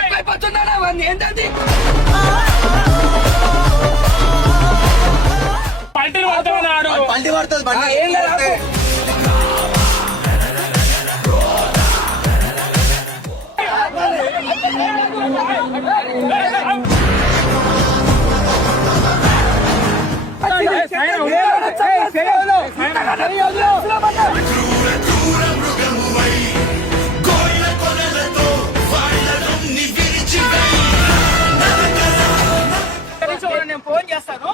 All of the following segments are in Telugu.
ఎక్కువైపోతున్నాడా ఏంటది? పల్టీ పడుతుంది ఏం లేదు. నేను ఫోన్ చేస్తాను.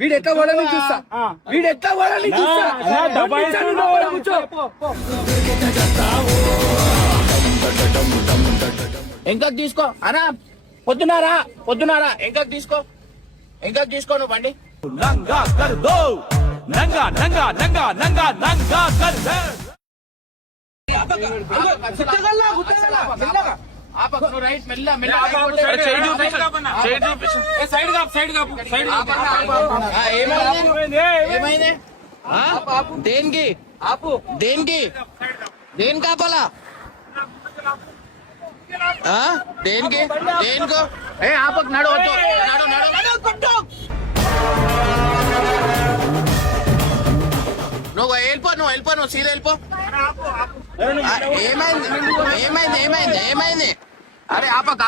వీడు ఎట్లా పడాలని చూస్తా, వీడు ఎట్లా పడాలని చూస్తా. ఇంకా తీసుకో అనా, పొద్దున్నారా ఇంకా తీసుకో నువ్వు బండి. నంగా కర్ దో, నంగా నంగా నంగా నంగా నంగా కర్ దో. రైట్ మెల్ల మెల్ల ఏమైంది? దేనికి దేనికి ఆపాలా? దేనికి దేనికో? ఆపకు, నడు నువ్వు సీదా వెళ్ళిపో. ఏమైంది? అరే ఆపక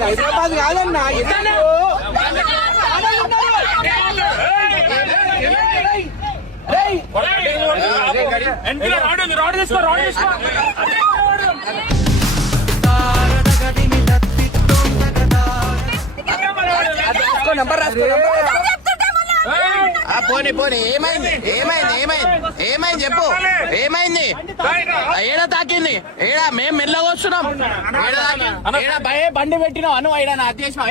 హైదరాబాద్ కాదన్నా, నంబర్ రాసుకో. పోనీ ఏమైంది చెప్పు. ఏమైంది? ఏడా తాకింది? ఏడా మేము మెల్లగా వస్తున్నాం. ఏడా భయ బండి పెట్టినావు అను అయినా నాకు చేసినావు.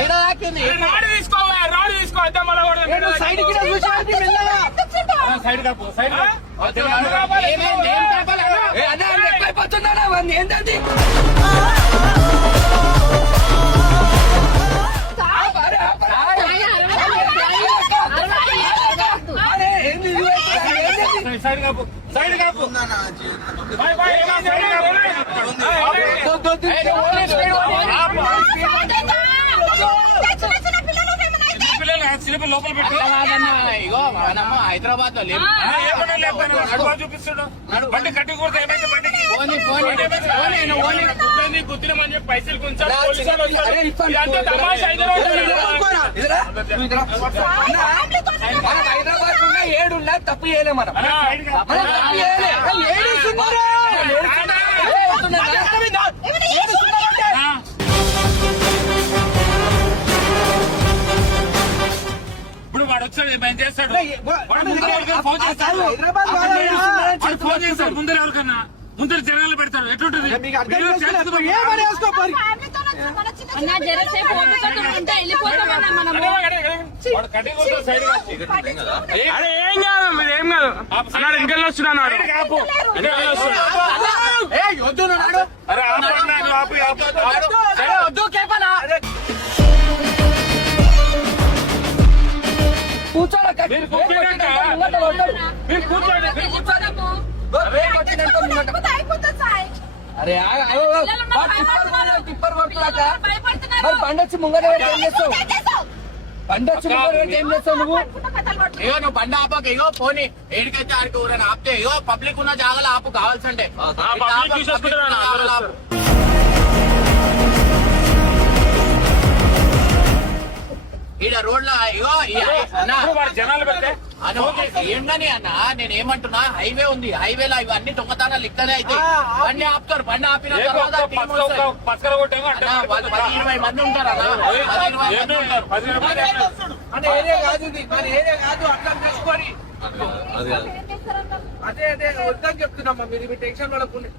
ఏడా తాకింది? ఎక్కువైపోతున్నాడా ఏంటది? లోపల పెట్టి ఇగో మనము హైదరాబాద్ లో చూపిస్తాడు. బండి కట్టి కొడితే ఏమైతే బండికి గుద్దినమని చెప్పి పైసలు కొంచెం హైదరాబాద్ 7 తప్పు చేయలే మనం. వాడు వచ్చాడు ఏమైనా చేస్తాడు. ఫోన్ చేస్తాడు ముందర ఎవరికన్నా, ముందర జనాలు పెడతాడు. ఎట్లుంటది? ఏం కాదు అన్నాడు. ఇంకెళ్ళి వస్తున్నాడు. అరే టిప్పర్ కొట్టులాక మరి బండొచ్చి ముంగట ఏం చేస్తావు? నువ్వు? ఇగో నువ్వు బండి ఆపక. ఇగో పోనీ ఏడికైతే ఆడికి ఊరని ఆపితే ఇగో పబ్లిక్ ఉన్న జాగాలో ఆపు కావాల్సిండే. ఈడ రోడ్ల ఇగో జనాలు పెడితే ఏంటని అన్న నేను ఏమంటున్నా, హైవే ఉంది, హైవేలో ఇవన్నీ దొంగతనాలు ఇక్కడే అయితే బండి ఆపుతారు. బండి ఆపిన తర్వాత పక్కన కొట్టేమో అంటే 10-20 మంది ఉంటారు అన్న, 10-20 మంది ఉంటారు. మన ఏరియా కాదు ఇది, మన ఏరియా కాదు, అర్థం చేసుకోండి. అదే అదే వద్దని చెప్తున్నామ్మా, మీరు మీ టెన్షన్ పడకుండా.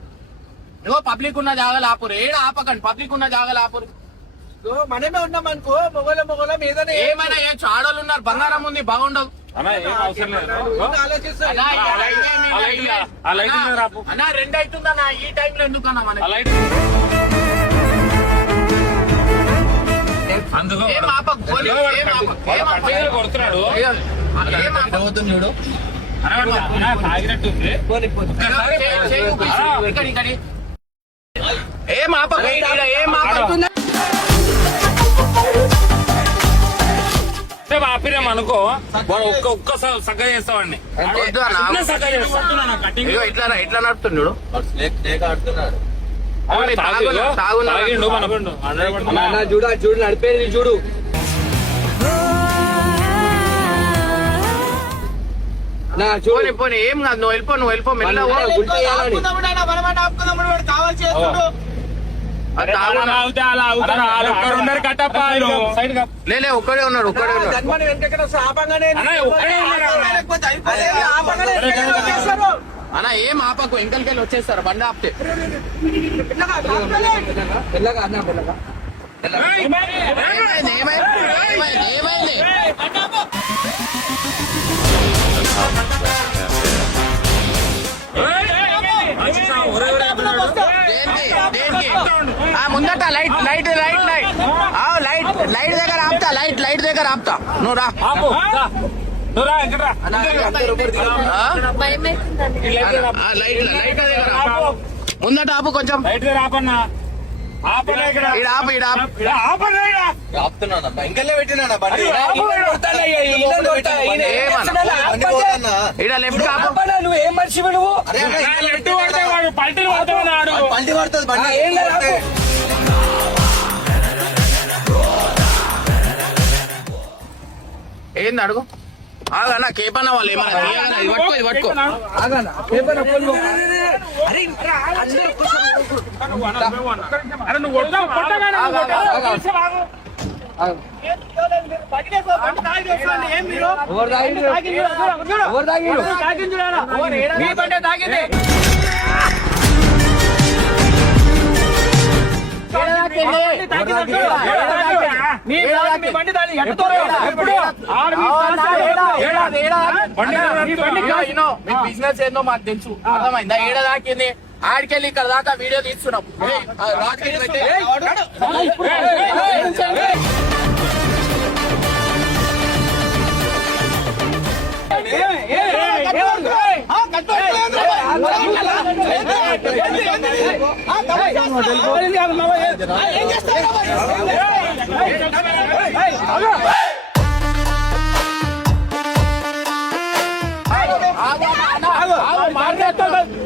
ఇగో పబ్లిక్ ఉన్న జాగాలు ఆపురు, ఏడ ఆపకండి, పబ్లిక్ ఉన్న జాగాలు ఆపురు. మనమే ఉన్నాం అనుకో, మొగలం ఏదైనా ఏమైనా ఏ చాడోళ్ళు ఉన్నారు, బంగారం ఉంది, బాగుండదు అన్న ఏం అవసరం లేదు ఆలోచిస్తా. అన్నా, ఆ లైట్ మీద రాపు. అన్నా 2 అవుతుందన్నా, ఈ టైంలో ఎందుకన్నా ఆ మనకి? లైట్ అందుకు ఏం ఆపకు, పోనీ, ఏం ఆపకు, ఏం ఆపకు. కొడుతున్నాడు ఏం ఆపకు. తాగినట్టుంది చేయి ఊపిస్తు. ఇక్కడి. ఏం ఆపకు, ఏం ఆపకు. ఆపిరాం అనుకో వాడు ఒక్క సగ్గ చేస్తావాడిని వద్దు అన్న. ఇగో ఇట్లా నడుపుతున్నాడు. తాగిండు మన చూడు నడిపేది చూడు. పోనీ ఏం కాదు, నువ్వు వెళ్ళిపో మెల్లగా పో. లేలే ఒక్కడే ఉన్నాడు. అన్న ఏం ఆపకు, ఎంకలికెళ్ళి వచ్చేస్తారు బండి ఆపితే. ఏమైంది? దేనికి? ముందట లైట్ దగ్గర ఆపుతా. నువ్వు రా. ముందట ఆపు కొంచెం. ఇంకల్లే పెట్టినా లెఫ్ట్ ఆపు. నువ్వు ఏం మనిషి నువ్వు పల్టీ పడుతున్నాడు పండి పడుతుంది బండి. ఏంది అడుగు. ఆగన్నా కేపన్న వాళ్ళు ఏమన్నా ఇది పట్టుకో. అరే నువ్వు తాగింది. బిజినెస్ ఏందో మాకు తెలుసు, అర్థమైందా? ఏడ దాకింది, ఆడికెళ్ళి ఇక్కడ దాకా వీడియో తీస్తున్నాం.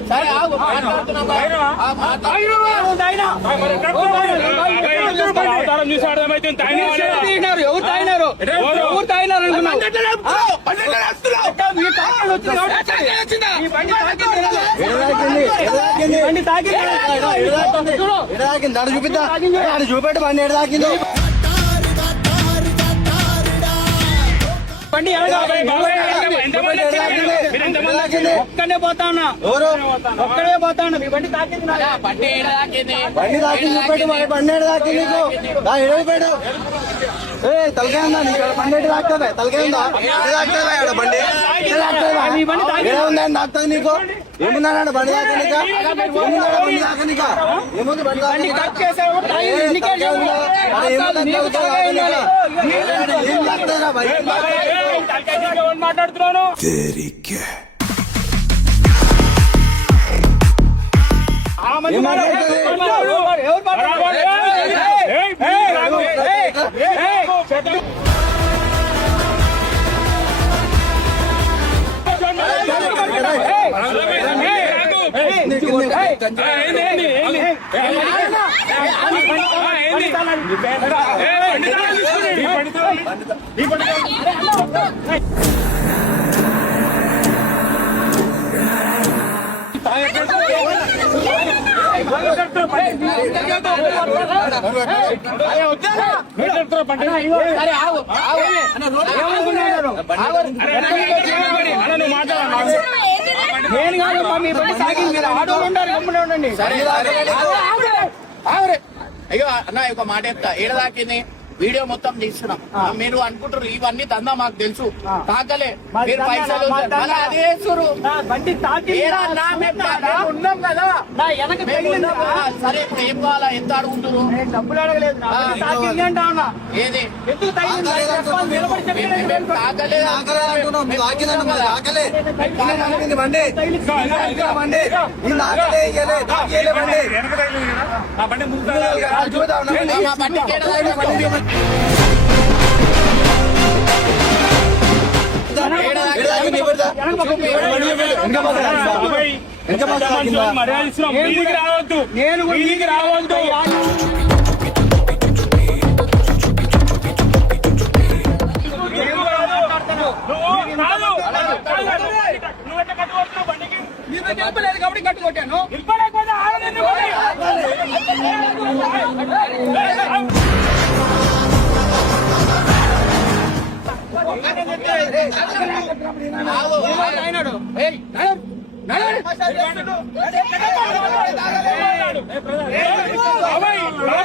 సరే ఆగు, చూసి అర్థమైతుంది ఎవరు తాగినారు చూపెట్టు బండి ఎడ తాకిందో. బండి ఒక్కడే పోతా ఉన్నా, ఒక్కడే పోతా ఉన్నా. మీ బండి తాకింది, బండి ఏడ దాకింది. బండి తాకింది చూపెట్టు, బండి ఎడ తాకింది నీకు పెట్టు. ఏ తలకాయ ఉందా నీకు? బండి ఎటు తాకుతుంది? తలకాయ ఉందా? బండి ఉందని తాకుతుంది నీకు? ఏముందా బండి తాకనిక? ఏముంది బండి మాట్లాడుతున్నాను. అరే ఆగు ఆగు. నేను కాదు మీ బండి సాగింది మీరు ఆటోలు ఉండాలి గమ్మునే ఉండండి. ఆగురే. అయ్యో అన్న ఒక మాట చెప్తా ఏడదాకింది వీడియో మొత్తం తీస్తున్నాం మీరు అనుకుంటారు ఇవన్నీ తందా మాకు తెలుసు తాకలే మీరు పైసలు మళ్ళీ అదే వేస్తురు. ఏరా అన్నా, మేము ఉన్నాం కదా సరే ఇప్పుడు ఏం కావాలా ఎంత అడుగుంటారు డబ్బులు అడగలేదు ఏది మేము తాకలేదు రావద్దు నేను రావద్దు చెప్పలేదు కాబట్టి కట్టుకొట్టాను.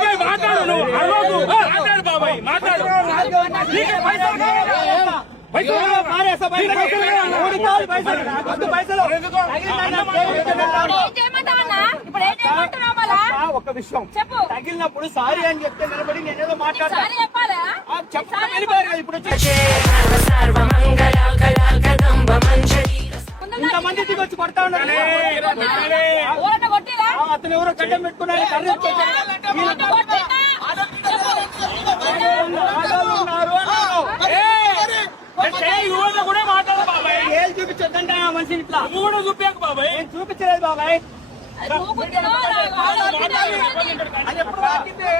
మాట్లాడు నువ్వు మాట్లాడు బాబాయ్ మాట్లాడు ఒక్క విషయం తగిలినప్పుడు సారీ అని చెప్తే నిలబడి నేనేదో మాట్లాడతాను చెప్తాను ఇప్పుడు ఇంతమంది దిగొచ్చి కొడతా ఉన్నారు. అతను ఎవరో గడ్డం పెట్టుకున్నారు కూడా మాట్లాడు బాబాయ్ ఏం చూపించొద్దంటే ఆ మనిషిని ఇట్లా నువ్వు కూడా చూపించకు బాబాయ్ నేను చూపించలేదు బాబాయ్ అది ఎప్పుడు రాకింది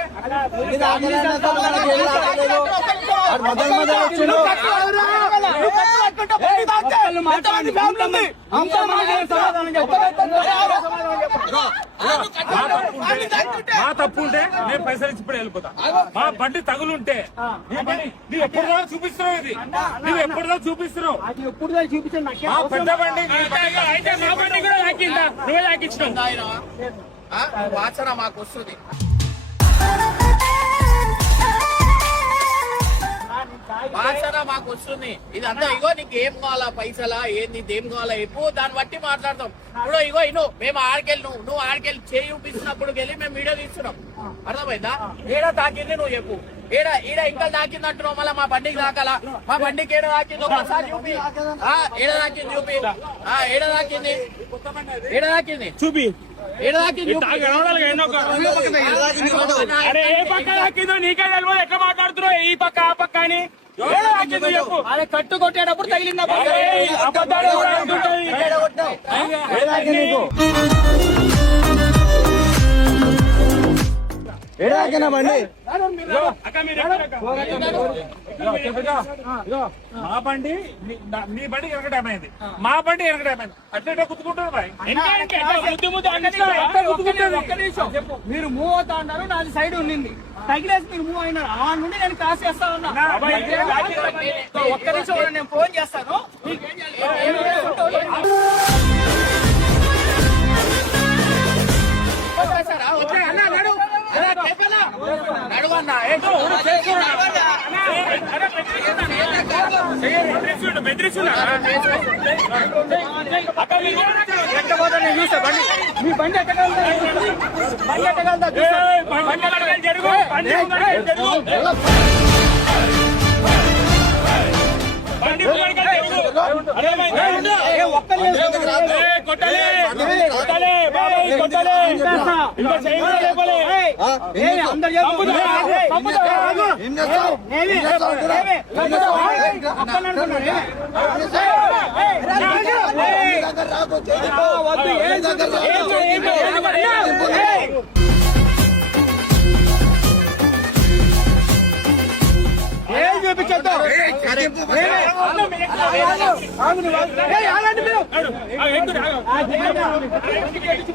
మా తప్పు ఉంటే నేను పైసలు ఇచ్చి ఇప్పుడు వెళ్ళిపోతా మా బండి తగులుంటే నువ్వు ఎప్పుడు చూపిస్తున్నావు ఇది నువ్వు ఎప్పుడు చూపిస్తున్నావు అది ఎప్పుడు చూపించండి నాకే మా పెద్ద బండి అయితే మా బండి కూడా లాక్కిందా నువ్వే లాక్కించినావు వాసన మాకు వస్తుంది వాసన మాకు వస్తుంది ఇదంతా ఇగో నీకు ఏం కావాలా పైసలా ఏంది ఏం కావాలా ఎప్పుడు దాన్ని బట్టి మాట్లాడతాం ఇప్పుడు ఇగో ఇను మేము ఆడికెళ్ళి నువ్వు ఆడికెళ్ళి చేయి చూపిస్తున్నప్పుడు వెళ్ళి మేము వీడియో తీస్తున్నాం అర్థమైందా ఏడా తాకింది నువ్వు చెప్పు ఈడ ఇంకా తాకింది అంటున్నావు మళ్ళీ మా బండికి తాకాలా మా బండికి ఏడ తాకింది ఒకసారి చూపి ఏడ తాకింది చూపి ఏడ తాకింది ఏడ తాకింది చూపి ఏడ తాకింది అరే ఏ పక్క తాకిందో నీకే తెలియదు ఎట్లా మాట్లాడుతున్నావు ఈ పక్క ఆ పక్క అని అదే కట్టు కొట్టేటప్పుడు తగిలిందా ఏడాకినా బండి మా బండి నీ బండి ఎనకటమైంది మా బండి ఎనకటమైంది అట్లా కుట్టుకుంటారు మీరు మూవ్ అవుతా ఉన్నారు నాది సైడ్ ఉండింది తగిలేసి మీరు మూవ్ అయినారు ఆ నుండి నేను క్రాస్ చేస్తా ఉన్నా ఒక్క నిమిషం నేను ఫోన్ చేస్తాను నడువన్నా నేను చూసా బండి మీ బండి ఎక్కగలుగుతా బండి ఎక్కగలుగుతా జరుగు ఏం చూపించొద్దు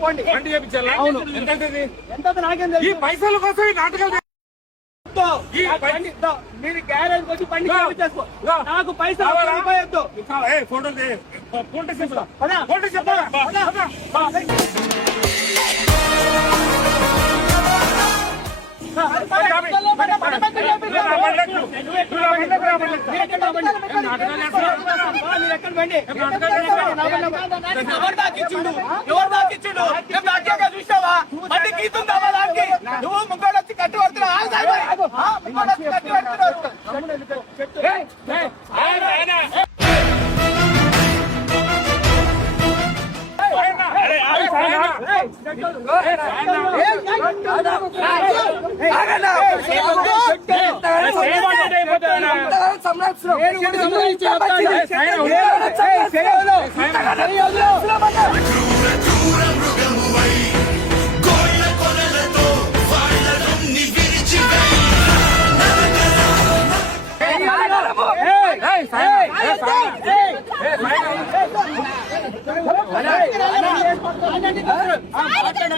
బండి చేయించాలా? అవును. ఎంత అవుతుంది? ఎంత నాకేం ఈ పైసల కోసం ఈ నాటకాలు మీరు గ్యారేజ్ వచ్చి బండి రా. చేయించేసుకో. రా. నాకు పైసలు కావాలా? రూపాయి వద్దు. ఫోటో ఫోటో చెప్తా పదా. ఫోటో చెప్తా మీరు ఎక్కడ బండి? ఎవరు దాకిచ్చుడు? ఎవరు దాకిచ్చుడు? నేను దాకాక చూసావా? బండి గీతుందా మా దానికి? నువ్వు ముగ్గురు వచ్చి కట్టి పడుతున్నావు. ఆగు సాయిబాయ్. ముగ్గురు వచ్చి కట్టి పడుతున్నావు.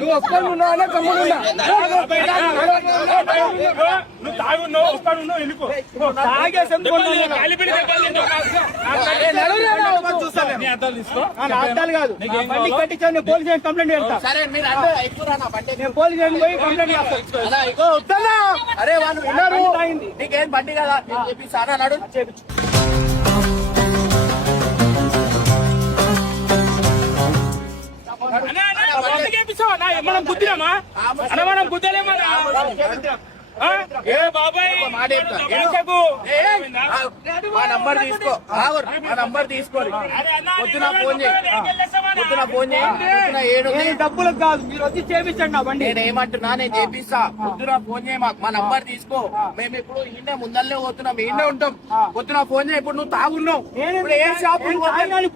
నువ్వు ఒక్కడు ఉన్నావా కమ్ముడున్నా? నువ్వు తాగున్నావు వస్తాడు వెళ్ళిపో తాగేసి ఎందుకు ఉన్నావు? కాలిపిడి నీ అద్దాలు తీసుకో నా అర్థాలు కాదు. నా బండి కట్టించాను, నేను పోలీస్ స్టేషన్ కంప్లైంట్ చేస్తా. సరే మీరు అంటే ఎక్కువ నా బండి నేను పోలీస్ స్టేషన్ పోయి కంప్లైంట్ చేస్తా. అలా ఇగో వద్దన్నా. అరే వాళ్ళు విన్నారు. బండి తాగింది. నీకేం బండి కదా చెప్పి సారా నాడు చేపించు. మనం గుద్దినామా అన్న మనం గుద్దలేమా ఏ బాబాయ్ మాట చెప్తా. దబాయించకు. మా నంబర్ తీసుకో. ఆగు, మా నంబర్ తీసుకోరు. పొద్దున ఫోన్ చేయి. పొద్దున ఫోన్ చేయి. పొద్దున 7 నేను డబ్బులకు కాదు, మీరు వచ్చి చేపించండి నా బండి. నేను ఏమంటున్నా, నేను చేపిస్తా. పొద్దున ఫోన్ చేయి మాకు. మా నంబర్ తీసుకో. మేము ఇప్పుడు ఈయన ముందల్లే పోతున్నాం, ఈయనే ఉంటాం. పొద్దున ఫోన్ చేయి. ఇప్పుడు నువ్వు తాగున్నావు. ఇప్పుడు ఏ షాప్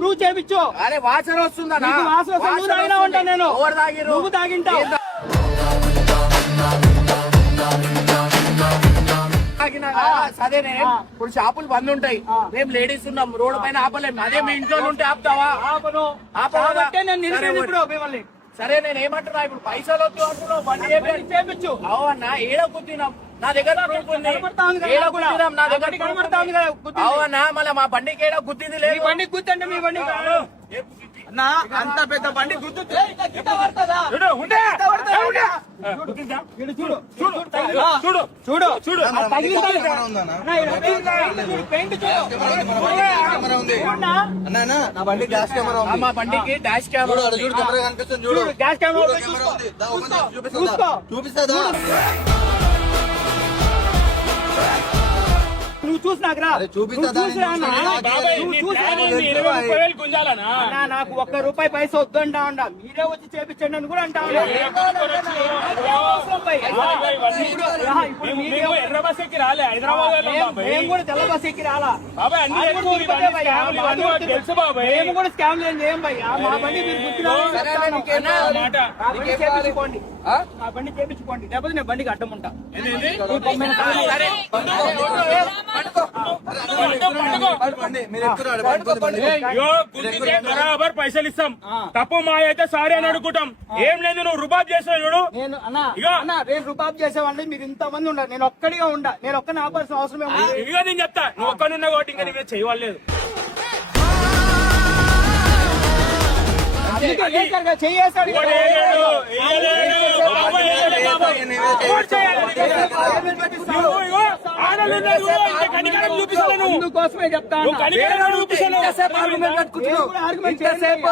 ప్రూవ్ చేపించు. అరే వాసన వస్తుందా? నీకు వాసన వస్తే నువ్వు తాగినా ఉంటా నేను. ఎవరు తాగిరు? నువ్వు తాగింటావు. సరేనే ఇప్పుడు షాపులు బంద్ ఉంటాయి. మేము లేడీస్ ఉన్నాం, రోడ్డు పైన ఆపలేము. అదే మీ ఇంట్లో ఉంటే ఆపుతావా? ఆపను. ఆపవా? కాబట్టే నేను నిలిపాను ఇప్పుడు మిమ్మల్ని. సరే నేను ఏమంటున్నా, ఇప్పుడు పైసలు వద్దు అంటున్నావు, బండి బండి చేపించు. అవన్నా ఏడ కుట్టినాం, నా దగ్గర proof ఉంది. కనబడతా ఉంది కదా ఏడ నాకు కూడా. కుట్టినాం, నా దగ్గర బండి కనబడతా ఉంది కదా, గుద్దింది. అవన్నా మళ్ళీ మా బండికి ఏడ గుద్దింది మీ లేదు. బండి గుర్తంటే మీ బండి కాదు. నా అంత పెద్ద బండి గుద్దుతుంది. చూడు ఉండే ఇటు చూడు. చూడు చూడు. చూడు ఆ తగిలిందా? అన్నా, ఈడ పెయింట్ చూడు. చూడన్నా? నా బండి గ్యాస్ కెమెరా ఆ, ఉంది. మా బండికి డాష్ కెమెరా చూడు, ఉంది. చూడు కెమెరా కనిపిస్తుంది చూడు. చూడు, గ్యాస్ కెమెరా చూడు, ఉంది, కెమెరా చూసుకో. ఉంది. దా, ఒకటి చూపిస్తా, చూసుకో. చూపిస్తాదా? నువ్వు చూసి నాకు రా. అరే, చూపిస్తా నువ్వు చూసి రా అన్న. బాబాయ్ నువ్వు నీ చూసి రా. ప్లాన్ ఏంది? 20,000 గుంజాలనా అన్నా, నాకు ₹1 పైసా వద్దంటా ఉండా. మీరే వచ్చి చేపించండి అని కూడా అంటా ఉన్నా. అవసరం పై. ఇప్పుడు మీరే ఎర్ర బస్ ఎక్కి రాలే హైదరాబాద్ వెళ్ళాం బాబాయ్. మేము కూడా తెల్ల బస్ ఎక్కి రాలా. బాబాయ్ అన్ని అది కూడా తెలుసు, ఇబ్బందే ఇవన్నీ భయ్యా. స్కామ్లు, ఇవన్నీ మాకు తెలుసు బాబాయ్. మేము కూడా స్కామ్ ఏం చేయం భయ్యా. మా బండి మీరు గుర్తున్నారు. సరే, నీకేం అన్న, కావాలి? మాట ఆ బండి చేపించుకోండి. ఆ బండి చేపించుకోండి, లేకపోతే నేను బండికి అడ్డం ఉంటా. సరే బండి, మీరు ఎక్కురాడు, బండి, బండి. అయ్యో, గుద్దితే బరాబర్ పైసలు ఇస్తాం. తప్పు మా అయితే సారీ అని అనుకుంటాం. ఏం లేదు, నువ్వు రుబాబ్ చేసావు చూడు. నేను అన్నా ఇగో. అన్నా రేపు రుబాబ్ చేసేవాళ్ళని మీరు ఇంతమంది ఉండరు. నేను ఒక్కడిగా ఉండా. నేను ఒక్కని ఆపాల్సిన అవసరం ఏమి లేదు. ఇదిగా నేను చెప్తా, నువ్వు ఒక్కనున్నా కాబట్టి ఇంకా నీవే చేయలేదు. అందుకే చేశారు కదా, చేయేశాడు కదా. అందుకోసమే చెప్తా ఉన్నా. నేను కూడా ఆర్గ్యుమెంట్ చేయను.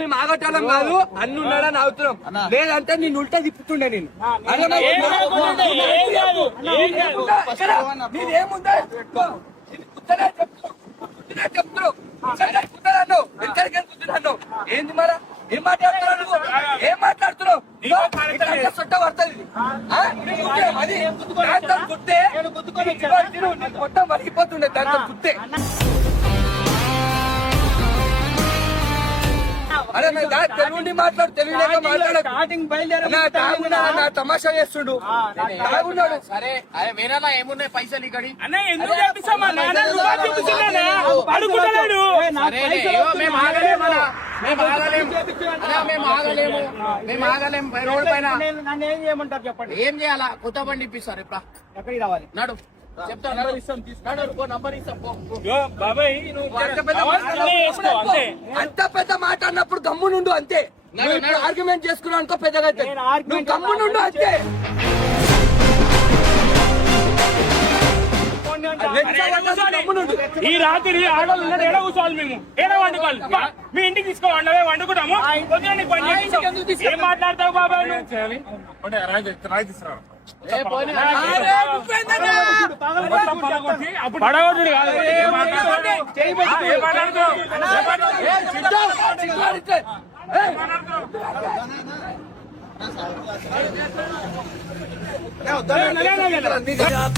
మేము ఆగటం కాదు అన్ను ఉన్నాడని అవుతున్నాం లేదంటే నేను ఉల్టా తిప్పుతుండే నేను నీదేముందా చెప్తున్నాను ఎక్కడికి వెళ్తున్నాను ఏంది మరా ఏం మాట్లాడుతున్నావు నువ్వు ఏం మాట్లాడుతున్నావు చుట్ట పడుతుంది అది దాంతో చుట్టే మొత్తం వరిగిపోతుండే దాంతో చుట్టే అరే నేను తెలుగు ఉండి మాట్లాడు, తెలుగు లేక మాట్లాడకు. స్టార్టింగ్ బయలుదేరి అన్నా, తాగున్నాడు, తమాషా చేస్తుండు, తాగున్నాడు. సరే అరే వేరేలా ఏమున్నాయి పైసలు ఇక్కడి అన్న ఎందుకు చేపిస్తామా నాన్న రూపాయి చూపిస్తున్నానా అడుగుతున్నాడు. సరేలే, ఇగో మేము ఆగలేమన్నా, మేము ఆగలేము అన్నా, మేము ఆగలేము రోడ్ పైన. నన్ను ఏం చేయమంటారు చెప్పండి, ఏం చేయాలా? కొత్త బండి ఇప్పిస్తారు ఇప్పుడు ఎక్కడికి రావాలి? నడు చెప్తాను, నంబర్ ఇస్తాం, నంబర్ ఇస్తాం పో. యో బాబాయ్ నువ్వు అంత పెద్ద మాట అన్నీ వేసుకో, అంతే. అంత పెద్ద మాట అన్నప్పుడు గమ్మునుండు అంతే. నువ్వు ఇప్పుడు ఆర్గ్యుమెంట్ చేసుకున్నావు అనుకో పెద్దగా అయితే. నేను argument నువ్వు గమ్మునుండు అంతే. గమ్మునుండు. ఈ రాత్రి ఆడవాళ్ళు ఉన్నారు, ఏడ కూర్చోవాలి మేము, ఏడ వండుకోవాలి. మీ ఇంటికి తీసుకోవాలి, వండుకుంటాము. పొద్దున నీకు పని చేపిస్తాం. ఏం మాట్లాడతావు బాబాయ్ నువ్వు? చేయాలి రాయి తీసుకురా. ఏ పోనీ. మొత్తం పడగొట్టి అప్పుడు పడగొట్టుడు కాదు. ఏం మాట్లాడతావు? ఏం మాట్లాడతావు?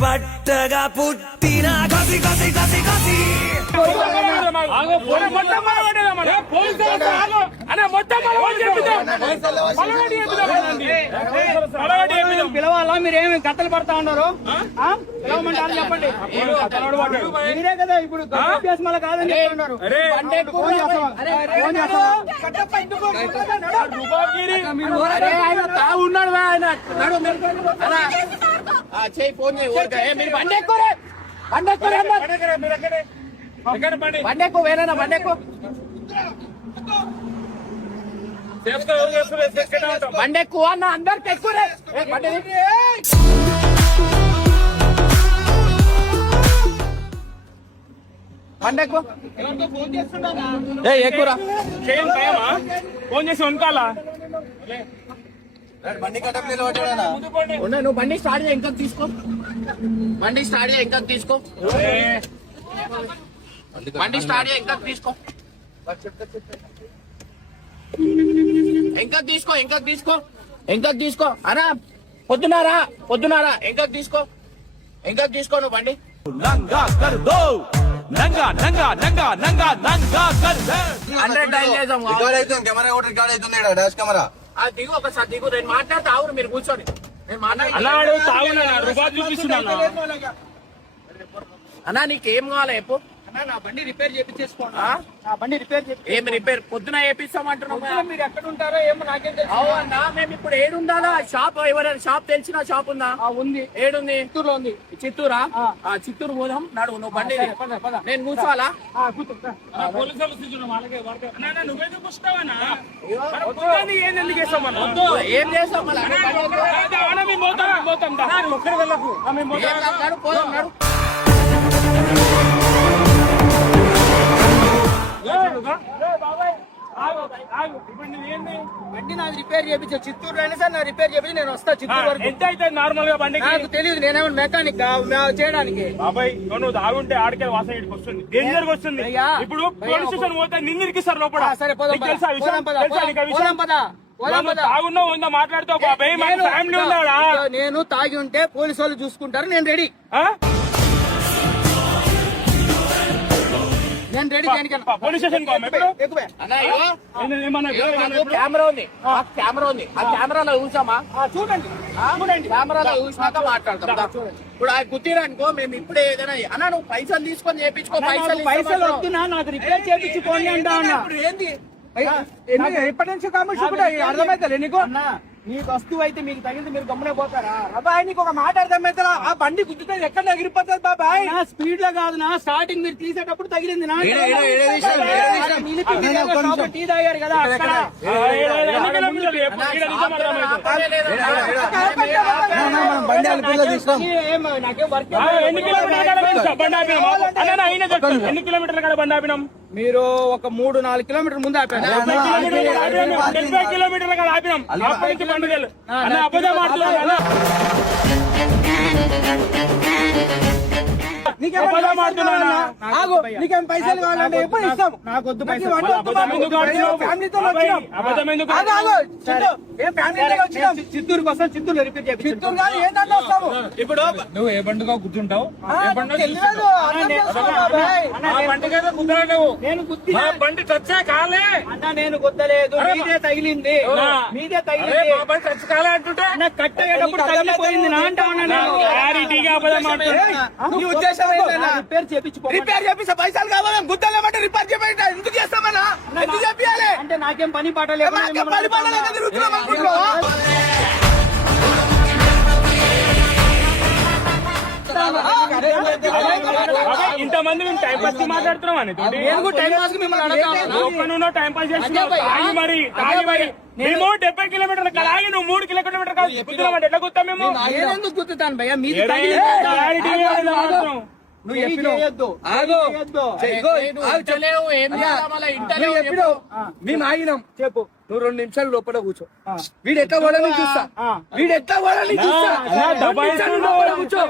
పట్టగా పుట్టిన కసి కసి కసి కసి పిలవాలా? మీరు ఏమి కథలు పడతా ఉన్నారు? పిలవమంటారు చెప్పండి. మీరే కదా ఇప్పుడు గబ్బేసి మళ్ళీ కాదని చెప్తున్నారు. ఫోన్ చేస్తావా? ఫోన్ చేస్తావా? అరే ఆయన తాగున్నాడు ఆయన. నడు మీరు. అన్నా, చెయ్యి ఫోన్ చేయి. ఊరికే. ఏ, మీరు బండి ఎక్కురే, బండి ఎక్కురే అన్న. బండి ఎక్కువ వేరేనా? బండి ఎక్కువ బండి ఎక్కువ అన్న, అందరికి ఎక్కువ. బండి బండి ఎక్కువ. ఏ ఎక్కువరా. ఫోన్ చేసి వనుకోవాలా? బండి కట్టలేదు పట్టాడనా? ఉండు, నువ్వు బండి స్టార్ట్ చేయి, ఇంకా తీసుకో. బండి స్టార్ట్ చేయి, ఇంకా తీసుకో. బండి స్టార్ట్ చేయి, ఇంకా తీసుకో. ఇంకా తీసుకో, ఇంకా తీసుకో, ఇంకా తీసుకో. అనా పొద్దునారా, పొద్దునారా, ఇంకా తీసుకో, ఇంకా తీసుకో నువ్వు బండి. నంగా కర్ దో నంగా నంగా నంగా నంగా నంగా కర్ దే 100 డైల్ చేద్దాం. రికార్డ్ అవుతుంది, కెమెరా కూడా రికార్డ్ అవుతుంది ఈడ, డాష్ కెమెరా. దిగు ఒకసారి దిగు. నేను మాట్లాడతా, ఆవురు మీరు కూర్చోండి. నేను మాట్లాడతా. అన్నాడు తాగున్నా రూపాయి చూపిస్తున్నాను. అన్నా నీకేం కావాలి చెప్పు. నా బండి రిపేర్ చేయించేసుకోండి. ఆ? నా బండి రిపేర్ చేసి ఏం రిపేర్? పొద్దున వేపిస్తామంటున్నాం. మీరు ఎక్కడ ఉంటారో ఏమో నాకేం తెలుసు. అవునా, మేము ఇప్పుడు ఏడుండాలా? షాప్ ఎవరైనా షాప్ తెలిసిన షాప్ ఉందా? ఉంది, ఏడుంది? చిత్తూరులో ఉంది. చిత్తూరా? చిత్తూరు పోదాం. నడువు నువ్వు బండి తీ. నేను కూర్చోవాలా? పోలీసు వాళ్ళు చూస్తున్నాం, వాళ్ళకే వాళ్ళకే. అన్నా, నువ్వేందుకు కూర్చుంటావన్నా? ఏం ఎందుకు చేస్తాం మనం? ఏం చేస్తాం మళ్ళా? మేము పోతాం ఒక్కడి వెళ్ళకు. మేము ఏం కాదు, నడు, పోదాం, నడు. బండి నాకు రిపేర్ చేయించా. చిత్తూరు అయినా సార్ నా రిపేర్ చేయించి నేను వస్తా చిత్తూరు వరకు. ఎంత అయితే నార్మల్ గా బండికి? నాకు తెలియదు, నేనేమన్నా మెకానిక్ చేయడానికి. బాబాయ్ నువ్వు తాగుంటే ఆడికే వాసన ఇక్కడికి వస్తుంది, డేంజర్ గా వస్తుంది. అయ్యా, ఇప్పుడు పోలీస్ స్టేషన్ పోతే నిన్ను ఇరికిస్తారు లోపల. సరే పోదాం, నీకు తెలుసా ఆ విషయం? పోదాం పద, తెలుసా నీకు ఆ విషయం? పోదాం పద, పోదాం పద. తాగున్నావు ఉందా మాట్లాడుతావు బాబాయ్? మన ఫ్యామిలీ ఉన్నాడా? నేను తాగి ఉంటే పోలీసు వాళ్ళు చూసుకుంటారు. నేను రెడీ, నేను రెడీ. పోలీస్ స్టేషన్ ఎక్కువే. అన్నా, ఇగో, ఏమన్నా నాకు కెమెరా ఉంది, నాకు కెమెరా ఉంది. ఆ కెమెరాలో చూసామా? చూడండి, చూడండి, కెమెరాలో చూసినాక మాట్లాడతాం. ఇప్పుడు ఆ గుర్తిరనుకో, మేము ఇప్పుడే ఏదైనా అన్నా నువ్వు పైసలు తీసుకొని చేపించుకో. పైసలు వద్దునా, నాకు రిపేర్ చేయించుకోండి అంటా ఉన్నా. ఏంది? ఎప్పటి నుంచి అర్థమైతే నీకు? నీ వస్తువు అయితే మీకు తగిలింది, మీరు గమ్మునే పోతారా? బాబాయ్ నీకు ఒక మాట అర్థమైతే ఆ బండి గుద్దుతే ఎక్కడ ఎగిరిపోతుంది బాబాయ్? నా స్పీడ్ లో కాదు, నా స్టార్టింగ్ మీరు తీసేటప్పుడు తగిలింది. టీ తాగారు కదా అక్కడ. బండి అల్పిలో తీసుకోం. నాకేం వర్క్. ఎన్ని కిలోమీటర్ల కాడ బండి ఆపినాం? మీరు ఒక 3-4 కిలోమీటర్ ముందు ఆపారు. 70 కిలోమీటర్ల కాడ ఆపినాం. అప్పటి నుంచి పండుగలు అబద్ధం ఆడుతున్నాను. నీకేమైనా అబద్ధం పైసలు ఆడుతున్నానా? కావాలా? ఆగు, నీకేం పైసలు కావాలంటే ఎప్పుడు ఇస్తాము. నాకొద్దు నాకు పైసలు. వంట వద్దు బాబు. ఎందుకు ఆడుతున్నావు? ఫ్యామిలీతో బాబాయ్, వచ్చినాం. అబద్ధం ఎందుకు ఆగు, ఆగు, చిత్తూరు. ఏం ఫ్యామిలీతో వచ్చినాం. చిత్తూరుకి వస్తాం, చిత్తూరు రిపేర్ చేయించు. చిత్తూరు కాదు, ఏంటంటే వస్తాము. ఇప్పుడు నువ్వు ఏ బండిగా గుర్తుంటావు ఏ బండి తెలియదు, అర్థం చేసుకో బాబాయ్. ఆ బండి కదా కుదరవు నువ్వు నేను గుద్ది మా బండి టచ్చే కాలే అన్న, నేను గుద్దలేదు. అరే, మీదే తగిలింది, అవునా? మీదే అరే తగిలింది. మా బండి టచ్ కాలే అంటుంటే అన్న, కట్ అయ్యేటప్పుడు తగిలిపోయింది నా అంటా ఉన్నా నేను. క్లారిటీగా అబద్ధం ఆడుతున్నావు. నీ ఉద్దేశం ఏంటన్నా? రిపేర్ చేపించుకో. రిపేర్ చేపిస్తే పైసలు కావాలి, గుద్దలేమంటే రిపేర్ చేపించా ఎందుకు చేస్తామన్నా? ఎందుకు చెప్పాలి? అంటే నాకేం పని పాట లేదు. మాకేం పని పాట లేక తిరుగుతున్నాం అనుకుంటున్నావా? ఇంతమంది మేము టైం పాస్ కి మాట్లాడుతున్నాం అని నేను కూడా టైం పాస్ కి మిమ్మల్ని అడగాలి. టైం పాస్ చేస్తున్నావు తాగి మరి మేము 70 కిలోమీటర్ల అలాగే నువ్వు 3 కిలోమీటర్ల గుర్తున్నామంటే ఎట్లా గుర్తాం మేము నేను ఎందుకు గుర్తుతాను భయ్యా? మీది ఏరే, తగిలింది. క్లారిటీగా మాట్లాడుతున్నాం. నువ్వు చెప్పినావు. చేయొద్దు. ఆగు. నువ్వు ఇంటలేవు, ఏం చేయాలా మళ్ళా ఇంటలేవు నువ్వు చెప్పినావు. మేము ఆగినాం. చెప్పు. నువ్వు 2 నిమిషాలు లోపల కూర్చో. వీడు ఎట్లా పోవాలని చూస్తా. వీడు ఎట్లా పోవాలని చూస్తా. అలా 2 నిమిషాలు లోపల కూర్చో.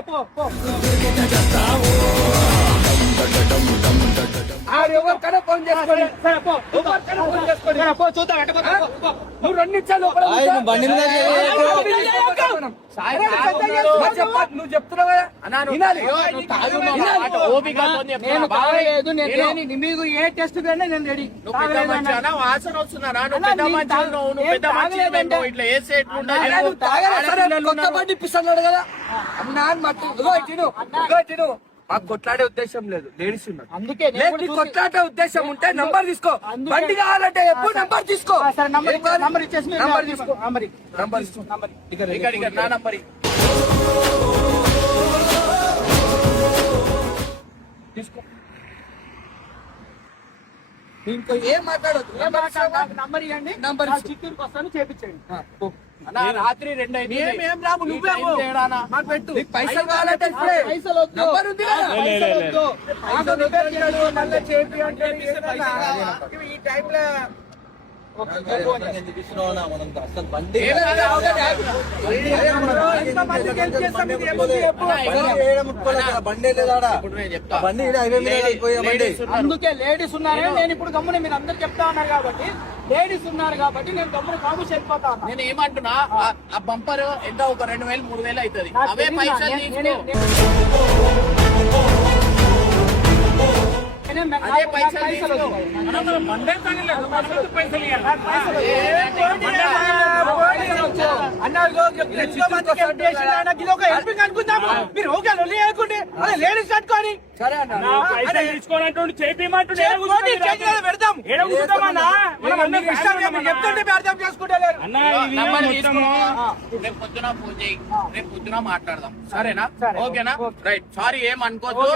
ఎవరికైనా ఫోన్ చేసుకోండి. ఎవరికైనా ఫోన్ చేసుకోండి. నువ్వు 2 నిమిషాలు లోపల ఆయ్, కూర్చో. నువ్వు బండి మీద నువ్వు చెప్తున్నావు కదా. వినాలి. ఓపికతోని చెప్తున్నా. నేను బాబాయ్, తాగలేదు. నేను మీకు ఏ టెస్ట్ కానీ నేను రెడీ. నువ్వు పెద్ద మనిషినా? వాసన వస్తున్నారా? నువ్వు అన్నా, పెద్ద నీ మనిషి తాగు- నువ్వు ఏం పెద్ద మనిషి తాగలేదంటే? ఇట్లా వేసే ఎట్లుండదు అన్నా, నువ్వు తాగలేదు. సరే, కొత్త బండి ఇప్పిస్తున్నాడు కదా అన్నా అని మట్టు. ఇగో తిను మాకు కొట్లాడే ఉద్దేశం లేదు. లేడీస్ ఉన్నారు. అందుకే నేను లేదు, కూడా నీకు చూసి- కొట్లాడే ఉద్దేశం ఉంటే నంబర్ తీసుకో. బండి కావాలంటే ఎప్పుడు నంబర్ తీసుకో. సరే, నంబర్ ఏం కావాలి? నంబర్ ఇచ్చేసి మీరు నంబర్ తీసుకో. మరి నంబర్ తీసుకో. ఇక్కడ నా నంబర్ తీసుకో. ఇంకో ఏం మాట్లాడొద్దు. నంబర్ ఇవ్వండి. నంబర్ నా ఇచ్చు. చిత్తూరుకి వస్తాను, చేపించండి. అన్నా, రాత్రి 2 అయింది. మేమేం రాము, నువ్వే ఈ టైం తేడానా? మాకు పెట్టు. నీకు పైసలు కావాలంటే ఇప్పుడే. పైసలు వద్దు. నంబర్ ఉంది కదా. లే, లే, లే. ఆటో రిపేర్ చేయడు, మళ్ళీ చేపి అంటే ఏదన్నా ఈ టైంలో బండి ఏం కాదు, ఎంతమందికి హెల్ప్ చేస్తాం, ఇది ఏముంది చెప్పు. బండి లేదా ఇప్పుడు నేను చెప్తా. బండి ఈడ హైవే మీద పోయే బండి లేడీస్ ఉన్నారు. అందుకే లేడీస్ ఉన్నారే నేను ఇప్పుడు గమ్మున మీరు అందరు చెప్తా ఉన్నారు కాబట్టి లేడీస్ ఉన్నారు కాబట్టి నేను గమ్మున కాము వెళ్ళిపోతా ఉన్నా. నేను ఏమంటున్నా, ఆ బంపర్ ఎంత ఒక 2000 3000 అవుతుంది. నాకు అవే తెలీదా? పైసలు నేను- తీసుకో. అదే పైసలు తీసుకో. బండే తగలేదు మనకు పైసలు ఇవ్వాలి. మీరు ఓకే అనుకుంటే లేడీస్ కట్టుకొని సరే అన్న. నా పైసలు తీసుకోనంటుండి చేపిమంటుండే పెడతాం ఏడ కూర్చుంటామన్నా? మనం అందరం మీకు ఇష్టం ఫ్యామిలీ మీరు చెప్తుంటే మీరు అర్థం చేసుకుంటే లేరు. అన్నా, ఇది నంబర్ మొత్తం తీసుకో. రేపు పొద్దున ఫోన్ చేయి. రేపు పొద్దున మాట్లాడదాం. సరేనా? ఓకేనా? రైట్. సారీ, ఏం అనుకోవద్దు.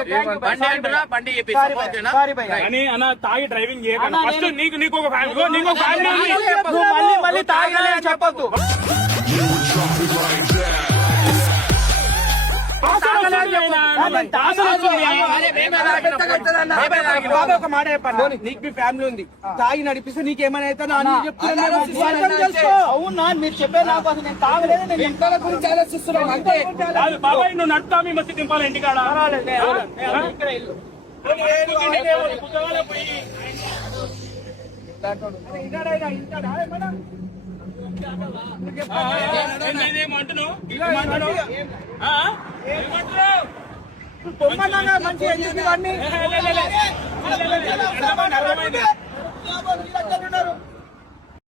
బండి అంటున్నా, బండి చెప్పేసి ఓకేనా? సారీ భయ్యా. కానీ అన్న తాగి డ్రైవింగ్ చేయకండి. అన్నా, ఫస్ట్ నేను- నీకు ఒక ఫ్యామిలీ నీకు ఒక ఫ్యామిలీ ఉంది. నువ్వు మళ్ళీ మళ్ళీ తాగలే అని చెప్పొద్దు. తాగలేదు అయినా. తాగలేదు వస్తుంది. బాబా ఒక మాట చెప్పండి. నీకు మీ ఫ్యామిలీ ఉంది, తాగి నడిపిస్తే నీకేమైనా అయితే అవునా మీరు చెప్పే నాకు అసలు నేను తాగలేదు, నేను ఇంట్లో గురించి ఆలోచిస్తున్నాం అంతే. కాదు బాబాయ్, నువ్వు నడుతా మీ మస్తు దింపాలి ఇంటికాడ. ఇక్కడ ఇల్లు ఏమంటున్నావు? ఏమంటున్నావు? పొమ్మన్నా మంచి ఎందుకు ఇవన్నీ అర్థమైంది.